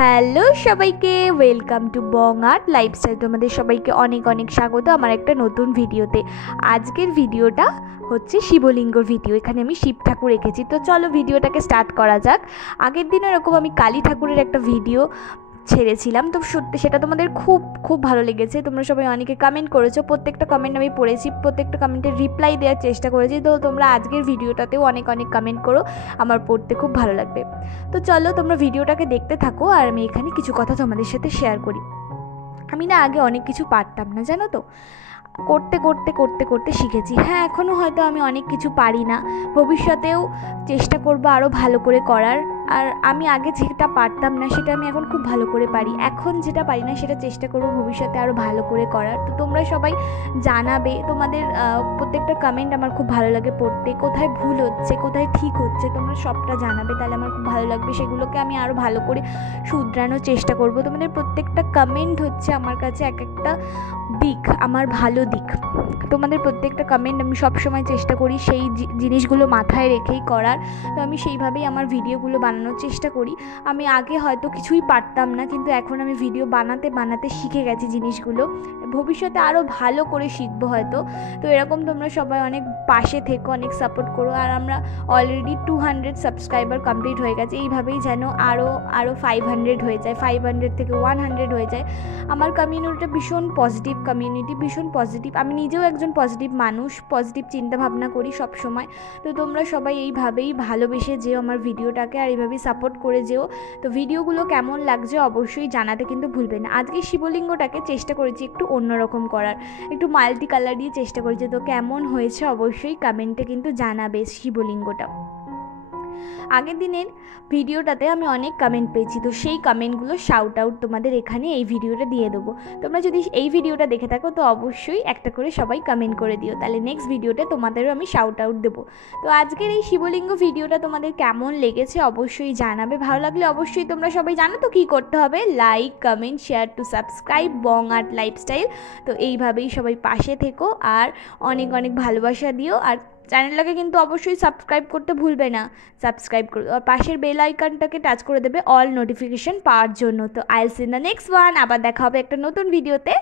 Hello সবাইকে, welcome to Bong art lifestyle. তোমাদের সবাইকে অনেক অনেক স্বাগত আমার একটা নতুন ভিডিওতে। আজকের ভিডিওটা হচ্ছে শিবলিঙ্গর ভিডিও। এখানে আমি শিব ঠাকুর রেখেছি, তো চলো ভিডিওটাকে স্টার্ট করা যাক। আগের দিন এরকম আমি কালী ঠাকুরের একটা ভিডিও ছেড়েছিলাম, তো সত্যি সেটা তোমাদের খুব খুব ভালো লেগেছে। তোমরা সবাই অনেকে কমেন্ট করেছো, প্রত্যেকটা কমেন্ট আমি পড়েছি, প্রত্যেকটা কমেন্টের রিপ্লাই দেওয়ার চেষ্টা করেছি। তো তোমরা আজকের ভিডিওটাতেও অনেক অনেক কমেন্ট করো, আমার পড়তে খুব ভালো লাগবে। তো চলো তোমরা ভিডিওটাকে দেখতে থাকো, আর আমি এখানে কিছু কথা তোমাদের সাথে শেয়ার করি। আমি না আগে অনেক কিছু পারতাম না, জানো তো, করতে করতে করতে করতে শিখেছি। হ্যাঁ, এখনও হয়তো আমি অনেক কিছু পারি না, ভবিষ্যতেও চেষ্টা করবো আরও ভালো করে করার। আর আমি আগে যেটা পারতাম না সেটা আমি এখন খুব ভালো করে পারি। এখন যেটা পারি না সেটা চেষ্টা করবো ভবিষ্যতে আরও ভালো করে করার। তো তোমরা সবাই জানাবে, তোমাদের প্রত্যেকটা কমেন্ট আমার খুব ভালো লাগে পড়তে। কোথায় ভুল হচ্ছে, কোথায় ঠিক হচ্ছে, তোমরা সবটা জানাবে, তাহলে আমার খুব ভালো লাগবে। সেগুলোকে আমি আরও ভালো করে শুধরানোর চেষ্টা করব। তোমাদের প্রত্যেকটা কমেন্ট হচ্ছে আমার কাছে এক একটা দিক, আমার ভালো দিক। তোমাদের প্রত্যেকটা কমেন্ট আমি সবসময় চেষ্টা করি সেই জিনিসগুলো মাথায় রেখেই করার। তো আমি সেইভাবেই আমার ভিডিওগুলো বানানোর চেষ্টা করি। আমি আগে হয়তো কিছুই পারতাম না, কিন্তু এখন আমি ভিডিও বানাতে বানাতে শিখে গেছি জিনিসগুলো। ভবিষ্যতে আরও ভালো করে শিখবো হয়তো। তো এরকম তোমরা সবাই অনেক পাশে থেকো, অনেক সাপোর্ট করো। আর আমরা অলরেডি 200 সাবস্ক্রাইবার কমপ্লিট হয়ে গেছে। এইভাবেই যেন আরও 500 হয়ে যায়, 500 থেকে 100 হয়ে যায়। আমার কমিউনিটিটা ভীষণ পজিটিভ কমিউনিটি, ভীষণ পজিটিভ। আমি নিজেও একজন পজিটিভ মানুষ, পজিটিভ চিন্তাভাবনা করি সব সময়। তো তোমরা সবাই এইভাবেই ভালোবেসে যেও আমার ভিডিওটাকে, আর এইভাবেই সাপোর্ট করে যেও। তো ভিডিওগুলো কেমন লাগছে অবশ্যই জানাতে কিন্তু ভুলবে না। আজকে শিবলিঙ্গটাকে চেষ্টা করেছি একটু অন্যরকম করার, একটু মাল্টি কালার দিয়ে চেষ্টা করেছি। তো কেমন হয়েছে অবশ্যই কমেন্টে কিন্তু জানাবে শিবলিঙ্গটা। আগের দিনের ভিডিওটাতে আমি অনেক কমেন্ট পেয়েছি, তো সেই কমেন্টগুলো শাউট আউট তোমাদের এখানে এই ভিডিওটা দিয়ে দেবো। তোমরা যদি এই ভিডিওটা দেখে থাকো তো অবশ্যই একটা করে সবাই কমেন্ট করে দিও, তাহলে নেক্সট ভিডিওতে তোমাদেরও আমি শাউট আউট দেবো। তো আজকের এই শিবলিঙ্গ ভিডিওটা তোমাদের কেমন লেগেছে অবশ্যই জানাবে। ভালো লাগলে অবশ্যই তোমরা সবাই জানো তো কী করতে হবে, like, comment, share to subscribe Bong art lifestyle. তো এইভাবেই সবাই পাশে থেকো আর অনেক অনেক ভালোবাসা দিও। আর চ্যানেলটাকে কিন্তু অবশ্যই সাবস্ক্রাইব করতে ভুলবে না, সাবস্ক্রাইব করো আর পাশের বেল আইকনটাকে টাচ করে দেবে অল নোটিফিকেশন পাওয়ার জন্য। তো আইল C in the next one. আবার দেখা হবে একটা নতুন ভিডিওতে।